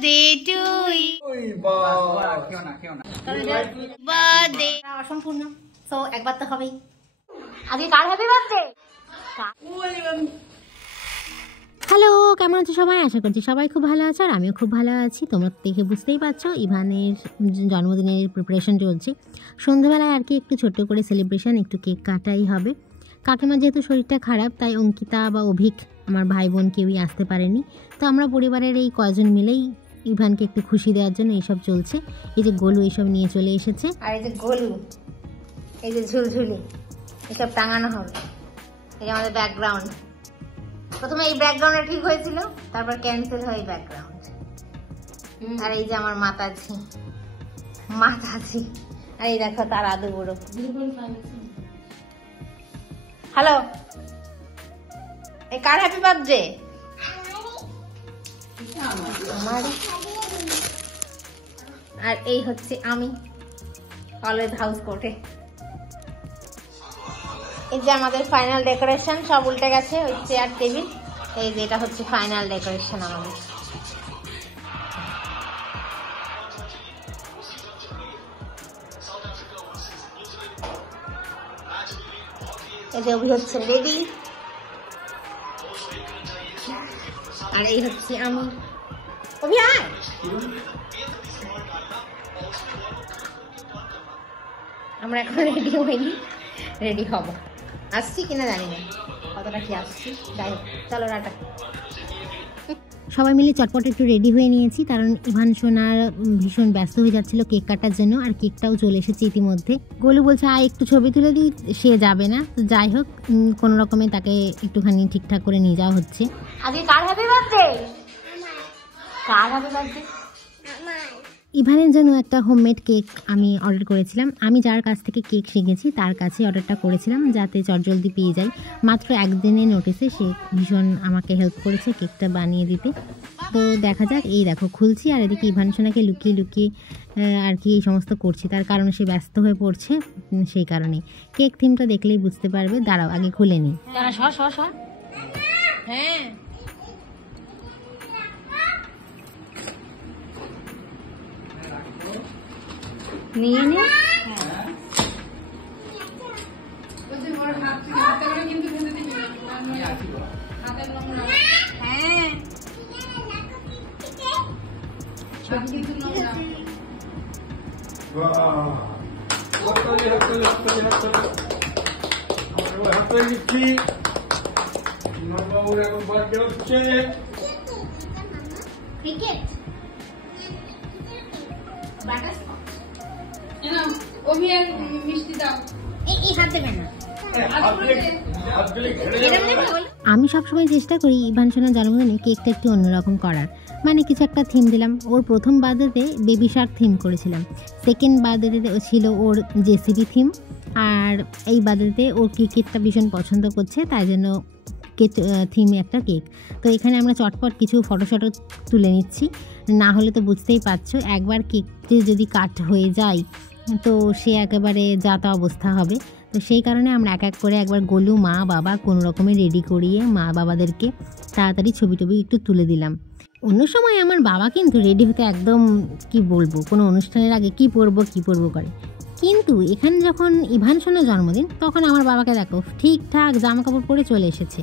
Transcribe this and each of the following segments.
birthday to you. Birthday. অসম্পূর্ণ তো একবার তো হবেই। আজকে কার হ্যাপি বার্থডে? হ্যালো, কেমন আছো সবাই? আশা করছি সবাই খুব ভালো আছে আর আমিও খুব ভালো আছি। তোমরা দেখে বুঝতেই পারছো ইভানের জন্মদিনের প্রিপারেশন চলছে। সন্ধ্যাবেলায় আর কি একটু ছোট্ট করে সেলিব্রেশন, একটু কেক কাটাই হবে। কাকিমার যেহেতু শরীরটা খারাপ তাই অঙ্কিতা বা অভিক আমার ভাই বোন কেউই আসতে পারেনি, তো আমরা পরিবারের এই কয়জন মিলেই ইভানকে একটু খুশি দেওয়ার জন্য এইসব চলছে। এই যে গোলু এইসব নিয়ে চলে এসেছে, আর এই যে গোলু, এই যে ঝুলঝুলি, এসব টাঙানো হবে। এই যে আমাদের ব্যাকগ্রাউন্ড, প্রথমে এই ব্যাকগ্রাউন্ডে ঠিক হয়েছিল, তারপর ক্যান্সেল হয় ব্যাকগ্রাউন্ড। আর এই যে আমার মাতাজি, আর এই দেখো তার আদু বুড়ো। হ্যালো, এই কার হ্যাপি বার্থডে? আর এই হচ্ছে আমি, অলওয়েজ হাউস কোটে। এই যে আমাদের ফাইনাল ডেকোরেশন, সব উল্টে গেছে, ওই চেয়ার টেবিল। এই যে এটা হচ্ছে ফাইনাল ডেকোরেশন আমাদের। এই যে অভি হচ্ছে রেডি, আর এই হচ্ছে আমি। অভি আয়, আমরা এখন রেডি হইনি, রেডি হব, আসছি কিনা জানি না, কতটা কি আসছি। যাই হোক, চলো টাটা। সবাই মিলে চটপট একটু রেডি হয়ে নিয়েছি, কারণ ইভান সোনার ভীষণ ব্যস্ত হয়ে যাচ্ছিল কেক কাটার জন্য, আর কেকটাও চলে এসেছে ইতিমধ্যে। গোলু বলছে একটু ছবি তুলে দিই, সে যাবে না। তো যাই হোক, কোনো রকমে তাকে একটুখানি ঠিকঠাক করে নিয়ে যাওয়া হচ্ছে। আজকে কার হ্যাপি বার্থডে? কার হ্যাপি বার্থডে? ইভানের জন্য একটা হোমমেড কেক আমি অর্ডার করেছিলাম। আমি যার কাছ থেকে কেক শিখেছি তার কাছে অর্ডারটা করেছিলাম, যাতে চটজলদি পেয়ে যাই। মাত্র একদিনের নোটিসে সে ভীষণ আমাকে হেল্প করেছে কেকটা বানিয়ে দিতে। তো দেখা যাক, এই দেখো খুলছি, আর এদিকে ইভান সোনাকে লুকিয়ে লুকিয়ে আর কি এই সমস্ত করছি, তার কারণে সে ব্যস্ত হয়ে পড়ছে। সেই কারণে কেক থিমটা দেখলেই বুঝতে পারবে। দাঁড়াও, আগে খুলে নিই। হ্যাঁ, নিয়ে নে। ক্রিকেট আমি সবসময় চেষ্টা করি ইভান সোনার জন্মদিনে কেকটা একটু অন্যরকম করার, মানে কিছু একটা থিম দিলাম। ওর প্রথম বার্থডেতে বেবি শার্ক থিম করেছিলাম, সেকেন্ড বার্থডেতে ছিল ওর জেসিবি থিম, আর এই বার্থডেতে ওর ক্রিকেটটা ভীষণ পছন্দ করছে, তাই জন্য থিমে একটা কেক। তো এখানে আমরা চটপট কিছু ফটোশটো তুলে নিচ্ছি, না হলে তো বুঝতেই পারছো একবার কেকটি যদি কাট হয়ে যায় তো সে একেবারে যাতা অবস্থা হবে। তো সেই কারণে আমরা এক এক করে একবার গোলু, মা, বাবা কোনো রকমে রেডি করিয়ে মা বাবাদেরকে তাড়াতাড়ি ছবি টবি একটু তুলে দিলাম। অন্য সময় আমার বাবা কিন্তু রেডি হতে একদম কি বলবো, কোনো অনুষ্ঠানের আগে কি পরবো করে, কিন্তু এখানে যখন ইভান সোনার জন্মদিন তখন আমার বাবাকে দেখো ঠিকঠাক জামা কাপড় পরে চলে এসেছে।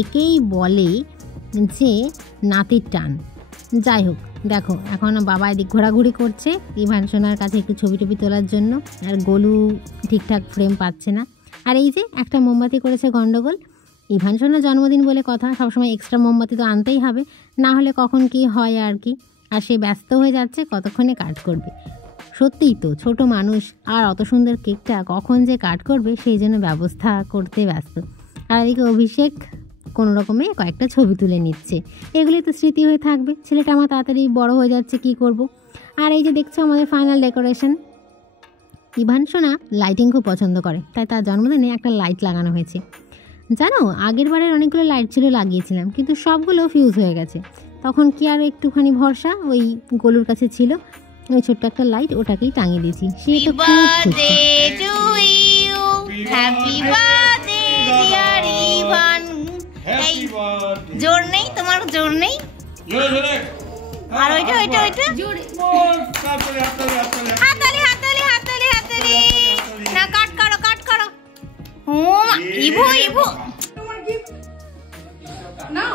একেই বলে যে নাতির টান। যাই হোক, দেখো এখন বাবা এদিক ঘোরাঘুরি করছে ইভান সোনার কাছে একটু ছবি টবি তোলার জন্য, আর গোলু ঠিকঠাক ফ্রেম পাচ্ছে না। আর এই যে একটা মোমবাতি করেছে গন্ডগোল। ইভান সোনার জন্মদিন বলে কথা, সবসময় এক্সট্রা মোমবাতি তো আনতেই হবে, না হলে কখন কি হয় আর কি। আর সে ব্যস্ত হয়ে যাচ্ছে কতক্ষণে কাট করবে। সত্যিই তো, ছোট মানুষ, আর অত সুন্দর কেকটা কখন যে কাট করবে সেই জন্য ব্যবস্থা করতে ব্যস্ত। আর এদিকে অভিষেক কোনো রকমে কয়েকটা ছবি তুলে নিচ্ছে, এগুলি তো স্মৃতি হয়ে থাকবে। ছেলেটা আমার তাড়াতাড়ি বড় হয়ে যাচ্ছে, কি করব। আর এই যে দেখছো আমাদের ফাইনাল ডেকোরেশন। ইভান সোনা লাইটিং খুব পছন্দ করে, তাই তার জন্মদিনে একটা লাইট লাগানো হয়েছে। জানো, আগের বারের অনেকগুলো লাইট ছিল লাগিয়েছিলাম, কিন্তু সবগুলো ফিউজ হয়ে গেছে। তখন কি আর একটুখানি ভরসা ওই গোলুর কাছে ছিল, ওই ছোট্ট একটা লাইট, ওটাকেই টাঙিয়ে দিয়েছি। সেটা খুব জোর নেই, তোমার জোর নেই। আর ওইটা ওইটা ওইটা হাততালি হাততালি হাততালি হাততালি না কাট করো কাট করো ও ইভো ইভো নাও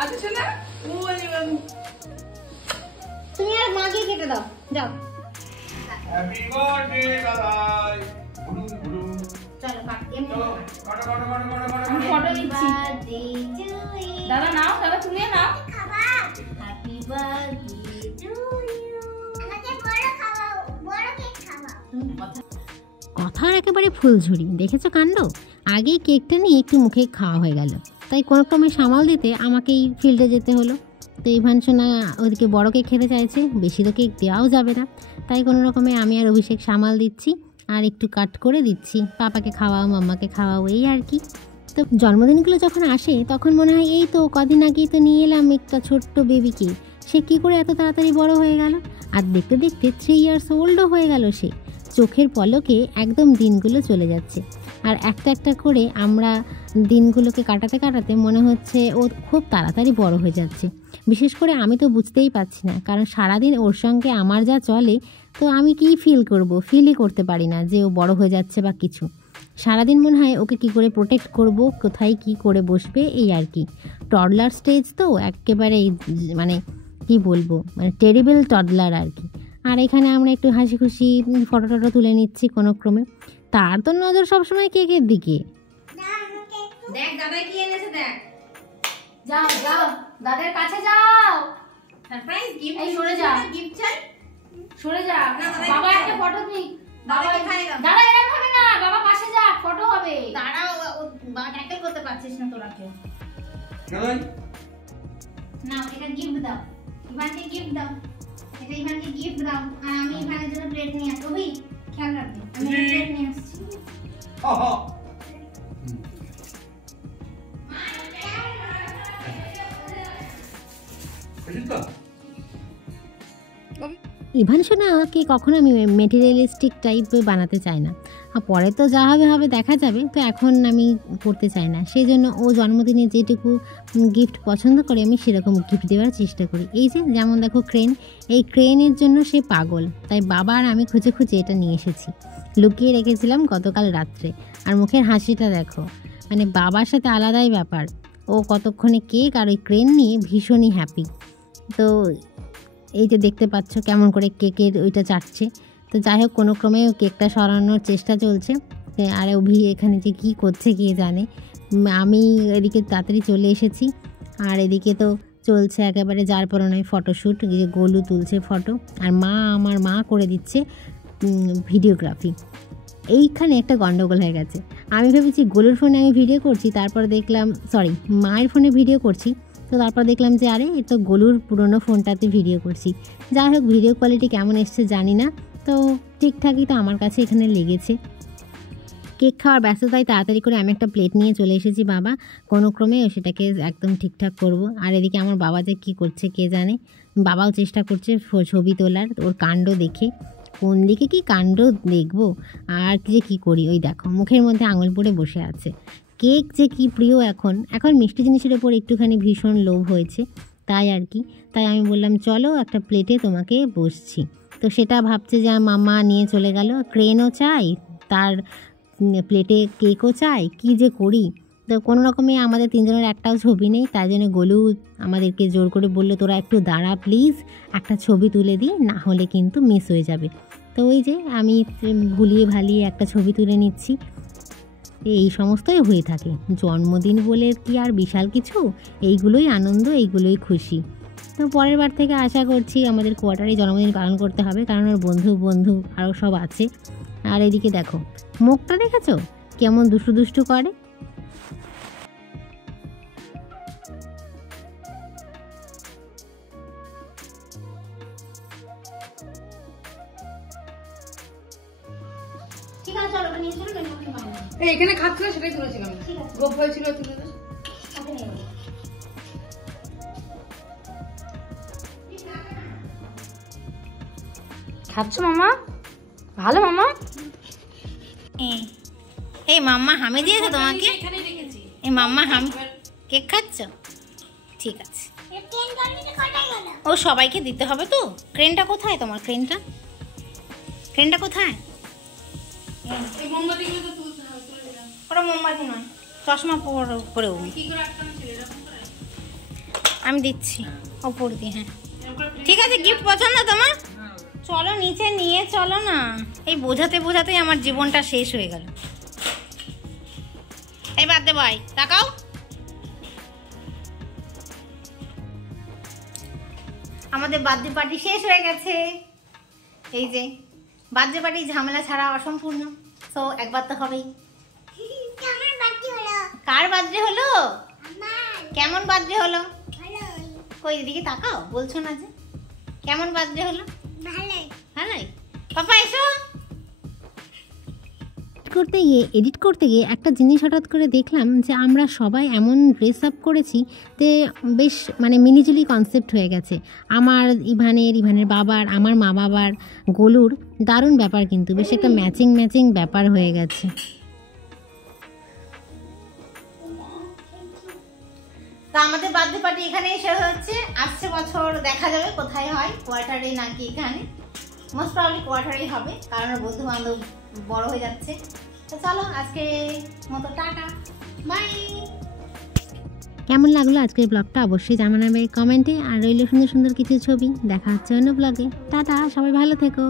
আচ্ছা শোনা তুমি আর মাকে কেটে দাও যাও হ্যাপি বার্থডে দাদাই বুলুম বুলুম চলো কাট এমনি কাটো আমি ফটো দিচ্ছি দাদা নাও দাদা তুমি নাও হ্যাপি বার্থডে টু ইউ আমাকে বড় কেক খাওয়াও কথার একেবারে ফুলঝুরি। দেখেছো কাণ্ড? আগেই কেকটা নিয়ে একটু মুখে খাওয়া হয়ে গেল, তাই কোনো ক্রমে সামাল দিতে আমাকেই ফিল্ডে যেতে হলো। তো ইভান সোনা ওদিকে বড় কেক খেতে চাইছে, বেশি তো কেক দেওয়াও যাবে না, তাই কোনো রকমে আমি আর অভিষেক সামাল দিচ্ছি আর একটু কাট করে দিচ্ছি। পাপাকে খাওয়াও, মাম্মাকে খাওয়াও, এই আর কি। তো জন্মদিনগুলো যখন আসে তখন মনে হয় এই তো কদিন আগেই তো নিয়ে এলাম একটা ছোট্ট বেবিকে, সে কী করে এত তাড়াতাড়ি বড় হয়ে গেল। আর দেখতে দেখতে 3 ইয়ার্স ওল্ডও হয়ে গেল সে। চোখের পলকে একদম দিনগুলো চলে যাচ্ছে, আর একটা একটা করে আমরা দিনগুলোকে কাটাতে কাটাতে মনে হচ্ছে ও খুব তাড়াতাড়ি বড় হয়ে যাচ্ছে। বিশেষ করে আমি তো বুঝতেই পারছি না, কারণ সারাদিন ওর সঙ্গে আমার যা চলে, তো আমি কি ফিল করব, ফিলই করতে পারি না যে ও বড় হয়ে যাচ্ছে বা কিছু। সারাদিন মনে হয় ওকে কি করে প্রোটেক্ট করব, কোথায় কি করে বসবে, এই আর কি। টডলার স্টেজ তো একেবারে মানে কি বলবো, মানে টেরিবল টডলার আর কি। আর এখানে আমরা একটু হাসি খুশি ফটো টটো তুলে নিচ্ছি কোনো ক্রমে। তার তো নজর সবসময় কেকের দিকে। দেখ দাদা কি এনেছে দেখ। যাও যাও দাদার কাছে যাও, সারপ্রাইজ গিফট। এই সরে যা, গিফট চাই সরে যা। বাবা একটা ফটো নি, বাবা এখানে দাদা এরকম হবে না, বাবা পাশে যা, ফটো হবে। দাঁড়াও, বাবা ট্যাকল করতে পারছিস না তোরা কেউ। নাও এটা গিফট দাও, ইভানকে গিফট দাও, এটা ইভানকে গিফট দাও। আর আমি ইভানের জন্য প্লেট নিয়ে আসবো, খেয়াল রাখবে, আমি প্লেট নিয়ে আসছি। ইভান সোনাকে কখনো আমি মেটেরিয়ালিস্টিক টাইপ বানাতে চাই না। পরে তো যা হবে হবে দেখা যাবে, তো এখন আমি করতে চাই না। সেই জন্য ও জন্মদিনে যেটুকু গিফট পছন্দ করে আমি সেরকম গিফট দেওয়ার চেষ্টা করি। এই যে যেমন দেখো ক্রেন, এই ক্রেনের জন্য সে পাগল, তাই বাবা আর আমি খুঁজে খুঁজে এটা নিয়ে এসেছি, লুকিয়ে রেখেছিলাম গতকাল রাত্রে। আর মুখের হাসিটা দেখো, মানে বাবার সাথে আলাদাই ব্যাপার। ও কতক্ষণে কেক আর ওই ক্রেন নিয়ে ভীষণই হ্যাপি। তো এই যে দেখতে পাচ্ছ কেমন করে কেকের ওইটা চাটছে। তো যাই হোক কোনো ক্রমে কেকটা সরানোর চেষ্টা চলছে। আর অভি এখানে যে কী করছে কে জানে। আমি এদিকে তাড়াতাড়ি চলে এসেছি, আর এদিকে তো চলছে একেবারে যার পর নয় ফটোশ্যুট, যে গোলু তুলছে ফটো, আর আমার মা করে দিচ্ছে ভিডিওগ্রাফি। এইখানে একটা গন্ডগোল হয়ে গেছে। আমি ভেবেছি গোলুর ফোনে আমি ভিডিও করছি, তারপর দেখলাম মায়ের ফোনে ভিডিও করছি। তো তারপর দেখলাম যে আরে এ তো গোলুর পুরনো ফোনটাতে ভিডিও করছি। যাই হোক ভিডিও কোয়ালিটি কেমন এসছে জানি না, তো ঠিকঠাকই তো আমার কাছে এখানে লেগেছে। কেক খাওয়ার ব্যস্ততায় তাড়াতাড়ি করে আমি একটা প্লেট নিয়ে চলে এসেছি। বাবা কোনো ক্রমে সেটাকে একদম ঠিকঠাক করব। আর এদিকে আমার বাবা যে কী করছে কে জানে, বাবাও চেষ্টা করছে ছবি তোলার, ওর কাণ্ড দেখে। কোন দিকে কি কাণ্ড দেখবো আর কি করি। ওই দেখো মুখের মধ্যে আঙুল পড়ে বসে আছে। কেক যে কি প্রিয় এখন মিষ্টি জিনিসের ওপর একটুখানি ভীষণ লোভ হয়েছে, তাই আর কি। তাই আমি বললাম চলো একটা প্লেটে তোমাকে বসছি। তো সেটা ভাবছে যে মামা নিয়ে চলে গেল, ক্রেনও চাই, তার প্লেটে কেকও চাই, কি যে করি। তো কোনো রকমে আমাদের তিনজনের একটাও ছবি নেই, তাই জন্য গোলু আমাদেরকে জোর করে বললো তোরা একটু দাঁড়া প্লিজ, একটা ছবি তুলে দিই, না হলে কিন্তু মিস হয়ে যাবে। তো ওই যে আমি ভুলিয়ে ভালিয়ে একটা ছবি তুলে নিচ্ছি। এই সমস্তই হয়ে থাকে, জন্মদিন বলে কি আর বিশাল কিছু, এইগুলোই আনন্দ, এইগুলোই খুশি। তো পরের বার থেকে আশা করছি আমাদের কোয়ার্টারে জন্মদিন পালন করতে হবে, কারণ ওর বন্ধু আরও সব আছে। আর এদিকে দেখো মুখটা দেখেছো কেমন দুষ্টু দুষ্টু করে। ঠিক আছে চলো ওটা নিয়ে চলো, কেন ওকে মারো এই এখানে খাচ্ছিল সেটাই তুলেছিলাম, গোপ হয়েছিল তুলে দে। ওকে নিয়ে যাও। খাচ্ছ মামা? ভালো মামা। এই মাম্মা হামি দিয়েছে তোমাকে? এখানেই রেখেছি। এই মাম্মা হামি কেক খাচ্ছ? ঠিক আছে। ও সবাইকে দিতে হবে তো। ক্রেনটা কোথায় তোমার? ক্রেনটা কোথায়? এই মোমবাতিগুলো তো তুলে দিলাম। ওটা মোমবাতি নয়, চশমা পরেও কি করে আটকানো ছিল এরকম করে? আমি দিচ্ছি ওপর দিয়ে। হ্যাঁ ঠিক আছে, গিফট পছন্দ তোমার? চলো নিচে নিয়ে চলো না। এই বোঝাতে বোঝাতেই আমার জীবনটা শেষ হয়ে গেল। এই বাদ দে ভাই, তাকাও। আমাদের বার্থডে পার্টি শেষ হয়ে গেছে। এই যে বার্থডে পার্টি ঝামেলা ছাড়া অসম্পূর্ণ, তো একবার তো হবেই। কার বার্থডে হলো? কেমন বার্থডে হলো? কই এদিকে তাকাও, বলছো না যে কেমন বার্থডে হলো? ভালোই। পাপা এসো। এডিট করতে গিয়ে একটা জিনিস হঠাৎ করে দেখলাম যে আমরা সবাই এমন ড্রেস আপ করেছি যে বেশ মানে মিনিজুলি কনসেপ্ট হয়ে গেছে। আমার ইভানের বাবার, আমার মা বাবার, গোলুর, দারুণ ব্যাপার কিন্তু, বেশ একটা ম্যাচিং ব্যাপার হয়ে গেছে। তা আমাদের বার্থডে পার্টি এখানেই শেষ হচ্ছে। আসছে বছর দেখা যাবে কোথায় হয়, কোয়ার্টারে নাকি এখানে। মোস্ট প্রবাবলি কোয়ার্টারেই হবে, কারণ বন্ধু বান্ধব বড় হয়ে যাচ্ছে। তো চলো আজকে মতো টাটা, বাই। কেমন লাগলো আজকের ব্লগটা অবশ্যই জানাবে কমেন্টে, আর রইল সুন্দর সুন্দর কিছু ছবি। দেখা হচ্ছে অন্য ব্লগে। টাটা, সবাই ভালো থেকো।